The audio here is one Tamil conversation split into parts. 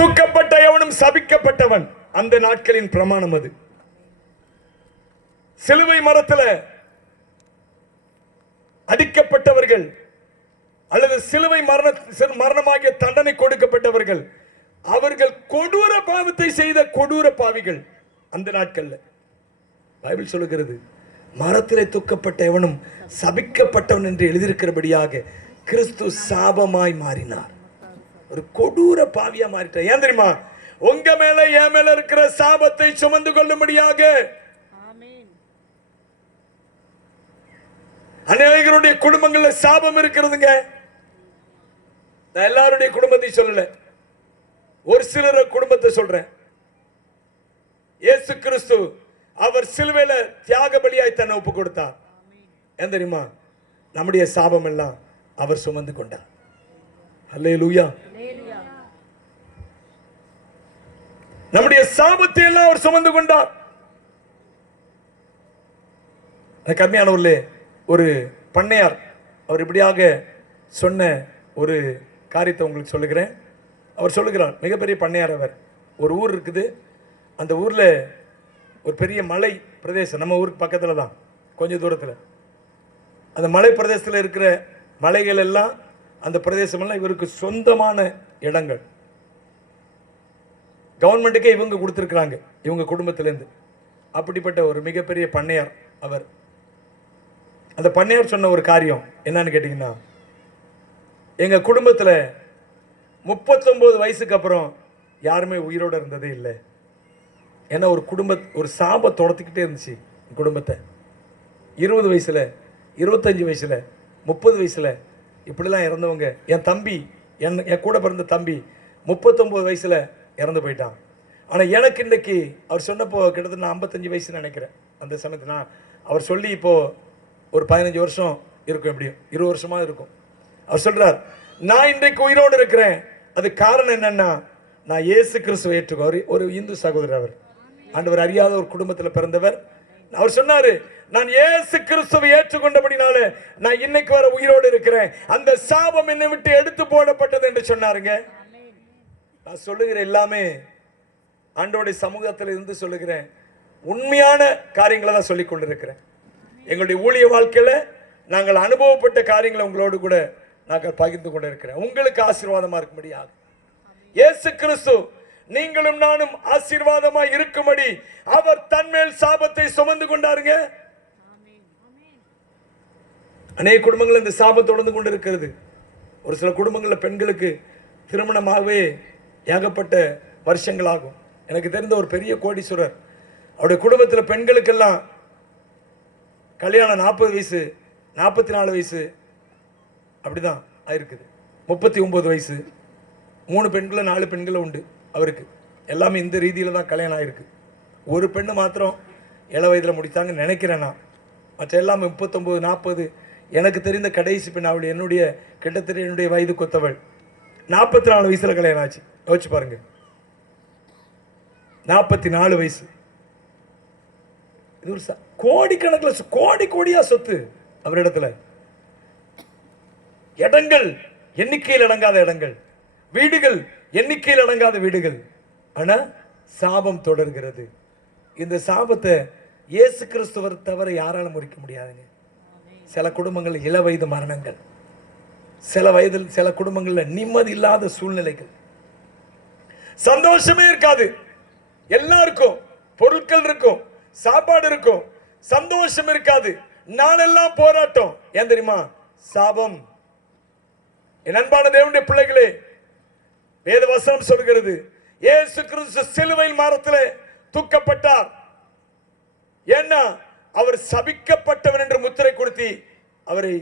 தூக்கப்பட்ட எவனும் சபிக்கப்பட்டவன். அந்த நாட்களின் பிரமாணம் அது. சிலுவை மரத்தில் அடிக்கப்பட்டவர்கள் அல்லது சிலுவை மரணமாகிய தண்டனை கொடுக்கப்பட்டவர்கள், அவர்கள் கொடூர பாவத்தை செய்த கொடூர பாவிகள். அந்த நாட்கள்ல பைபிள் சொல்லுகிறது, மரத்திலே தூக்கப்பட்ட எவனும் சபிக்கப்பட்டவன் என்று எழுதியிருக்கிறபடியாக கிறிஸ்து சாபமாய் மாறினார். ஒரு கொடூர பாவியா மாறிட்டார். ஏன் தெரியுமா? உங்க மேல என் மேல இருக்கிற சாபத்தை சுமந்து கொள்ளும்படியாக. அநேகருடைய குடும்பங்கள்ல சாபம் இருக்கிறதுங்க. நான் எல்லாருடைய குடும்பத்தை சொல்லல, ஒரு சிலர் குடும்பத்தை சொல்றேன். இயேசு கிறிஸ்து அவர் சிலுவையில தியாக பலியாய் தன்னை ஒப்பு கொடுத்தார். ஏன் தெரியுமா? நம்முடைய சாபம் எல்லாம் அவர் சுமந்து கொண்டார். அல்லேலூயா. நம்முடைய சாபத்தை எல்லாம் அவர் சுமந்து கொண்டார். கம்மியானவர்களே, ஒரு பண்ணையார் அவர் இப்படியாக சொன்ன ஒரு காரியத்தை உங்களுக்கு சொல்லுகிறேன். அவர் சொல்லுகிறார், மிகப்பெரிய பண்ணையார் அவர். ஒரு ஊர் இருக்குது, அந்த ஊரில் ஒரு பெரிய மலை பிரதேசம், நம்ம ஊருக்கு பக்கத்தில் தான், கொஞ்சம் தூரத்தில். அந்த மலை பிரதேசத்தில் இருக்கிற மலைகள் எல்லாம், அந்த பிரதேசமெல்லாம் இவருக்கு சொந்தமான இடங்கள். கவர்மெண்ட்டுக்கே இவங்க கொடுத்துருக்குறாங்க, இவங்க குடும்பத்திலேருந்து. அப்படிப்பட்ட ஒரு மிகப்பெரிய பண்ணையார் அவர். அந்த பண்ணையார் சொன்ன ஒரு காரியம் என்னன்னு கேட்டிங்கன்னா, எங்கள் குடும்பத்தில் 39 வயசுக்கு அப்புறம் யாருமே உயிரோடு இருந்ததே இல்லை. ஏன்னா ஒரு சாபம் தொடர்த்துக்கிட்டே இருந்துச்சு குடும்பத்தை. 20 வயசில், 25 வயசில், 30 வயசில் இப்படிலாம் இறந்தவங்க. என் தம்பி, என் கூட பிறந்த தம்பி 39 வயசில் இறந்து போயிட்டான். ஆனால் எனக்கு இன்றைக்கி அவர் சொன்னப்போ கிட்டத்தட்ட நான் 55 வயசுன்னு நினைக்கிறேன். அந்த சமயத்தில் அவர் சொல்லி இப்போது ஒரு 15 வருஷம் இருக்கும், எப்படியும் 20 வருஷமாக இருக்கும். அவர் சொல்கிறார், நான் இன்றைக்கு உயிரோடு இருக்கிறேன். அது காரணம் என்னன்னா, நான் இயேசு கிறிஸ்துவை ஏற்றுக்கோ. ஒரு இந்து சகோதரர், அவர் ஆண்டவர் அறியாத ஒரு குடும்பத்தில் பிறந்தவர். அவர் சொன்னாரு, நான் இயேசு கிறிஸ்துவை ஏற்றுக்கொண்டபடினால நான் இன்னைக்கு வர உயிரோடு இருக்கிறேன். அந்த சாபம் என்னை விட்டு எடுத்து போடப்பட்டது என்று சொன்னாருங்க. நான் சொல்லுகிற எல்லாமே ஆண்டவருடைய சமூகத்தில் இருந்து சொல்லுகிறேன், உண்மையான காரியங்களை தான் சொல்லிக் கொண்டிருக்கிறேன். எங்களுடைய ஊழிய வாழ்க்கையில நாங்கள் அனுபவப்பட்ட காரியங்களை உங்களோடு கூட நாங்கள் பகிர்ந்து கொண்டு இருக்கிறேன். உங்களுக்கு ஆசீர்வாதமா இருக்கும்படியாக இயேசு கிறிஸ்து நீங்களும் நானும் ஆசீர்வாதமா இருக்கும்படி அவர் தன்மேல் சாபத்தை சுமந்து கொண்டாருங்க. அநேக குடும்பங்கள் இந்த சாபம் தொடர்ந்து கொண்டு இருக்கிறது. ஒரு சில குடும்பங்களில் பெண்களுக்கு திருமணமாகவே ஏகப்பட்ட வருஷங்கள் ஆகும். எனக்கு தெரிந்த ஒரு பெரிய கோடீஸ்வரர், அவருடைய குடும்பத்தில் பெண்களுக்கெல்லாம் கல்யாணம் 40 வயசு, 44 வயசு அப்படிதான் ஆயிருக்குது. 39 வயசு, 3 பெண்களை 4 பெண்களை உண்டு அவருக்கு. எல்லாமே இந்த ரீதியில் தான் கல்யாணம் ஆயிருக்கு. ஒரு பெண்ணு மாத்திரம் 7 வயதில் முடித்தாங்கன்னு நினைக்கிறேன் நான். மற்ற எல்லாமே 39, 40. எனக்கு தெரிந்த கடைசி பெண் அவள் என்னுடைய கிட்டத்தட்ட என்னுடைய வயது கொத்தவள் 44 வயசில் கல்யாணம் ஆச்சு. யோசிச்சு பாருங்க, 44 வயசு. இது ஒரு கோடிக்கணக்கில் கோடியா சொத்து அவரிடத்துல. இடங்கள் எண்ணிக்கையில் அடங்காத இடங்கள், வீடுகள் எண்ணிக்கையில் அடங்காத வீடுகள். ஆனா சாபம் தொடர்கிறது. இந்த சாபத்தை இயேசு கிறிஸ்துவர் தவிர யாராலும் முறிக்க முடியாதுங்க. சில குடும்பங்கள் இளவயது மரணங்கள், சில குடும்பங்களில் நிம்மதி இல்லாத சூழ்நிலைகள், சந்தோஷமே இருக்காது. எல்லாருக்கும் பொருட்கள் இருக்கும், சாப்பாடு இருக்கும், சந்தோஷம் இருக்காது. நாளெல்லாம் போராட்டம். ஏன் தெரியுமா? சாபம். என் அன்பான தேவனுடைய பிள்ளைகளே, வேத வசனம் சொல்கிறது, இயேசு கிறிஸ்து சிலுவையில் மரத்திலே தூக்கப்பட்டார். ஏன்னா அவர் சபிக்கப்பட்டவன் என்று முத்திரை கொடுத்து அவரை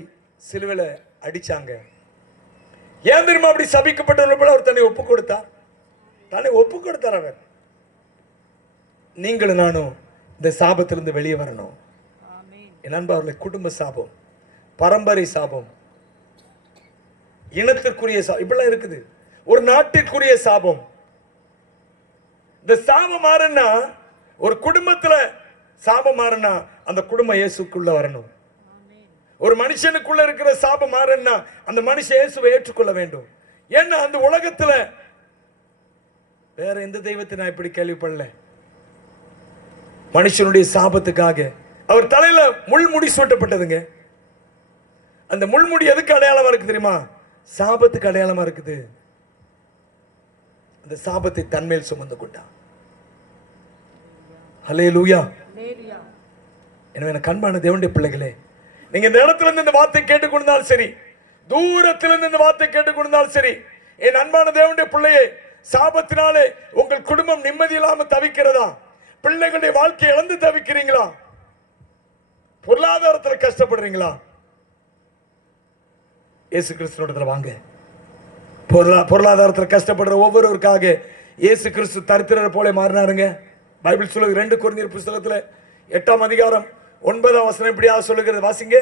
சிலுவையில அடிச்சாங்க. ஏன் தெரியுமா? அப்படி சபிக்கப்பட்டவர்கள் போல அவர் தன்னை ஒப்பு கொடுத்தார். அவர் நீங்களும் நானும் இந்த சாபத்திலிருந்து வெளியே வரணும். என் அன்பார்களை, குடும்ப சாபம், பரம்பரை சாபம், இனத்திற்குரிய சாபம், இப்படிலாம் இருக்குது. ஒரு நாட்டிற்குரிய சாபம். இந்த சாபம் மாறனா, ஒரு குடும்பத்துல சாபம் மாறனா அந்த குடும்பம் இயேசுக்குள்ள வரணும். ஒரு மனுஷனுக்குள்ள இருக்கிற சாபம் மாறனா அந்த மனுஷன் இயேசுவை ஏற்றுக்கொள்ள வேண்டும். ஏன்னா அந்த உலகத்துல வேற எந்த தெய்வத்தை நான் இப்படி கேள்விப்படல. மனுஷனுடைய சாபத்துக்காக அவர் தலையில முள்முடி சூட்டப்பட்டதுங்க. அந்த முள்முடி எதுக்கு அடையாளமா இருக்கு தெரியுமா? சாபத்துக்கு அடையாளமா இருக்குது. அந்த சாபத்தை தன்மேல் சுமந்து கொண்டான். ஹல்லேலூயா. எனவே எனக்கு அன்பான தேவனுடைய பிள்ளைகளே, நீங்க இந்த இடத்துல இருந்து இந்த வார்த்தை கேட்டுக்கொண்டாலும் சரி, தூரத்திலிருந்து இந்த வார்த்தை கேட்டுக்கொண்டாலும் சரி, என் அன்பான தேவனுடைய பிள்ளையே, சாபத்தினாலே உங்கள் குடும்பம் நிம்மதி இல்லாம தவிக்கிறதா? பிள்ளைகளுடைய வாழ்க்கையை இழந்து தவிக்கிறீங்களா? பொருளாதாரத்தில் கஷ்டப்படுறீங்களா? இயேசு கிறிஸ்துவிடத்தில் வாங்க. பொருளாதாரத்தில் கஷ்டப்படுற ஒவ்வொருவருக்காக இயேசு கிறிஸ்து தரித்திரரை போல மாறினாருங்க. பைபிள் சொல்லுது 2 கொரிந்தியர் புத்தகத்தில் 8ஆம் அதிகாரம் 9ஆம் வசனம் இப்படியாக சொல்லுகிறது. வாசிங்க.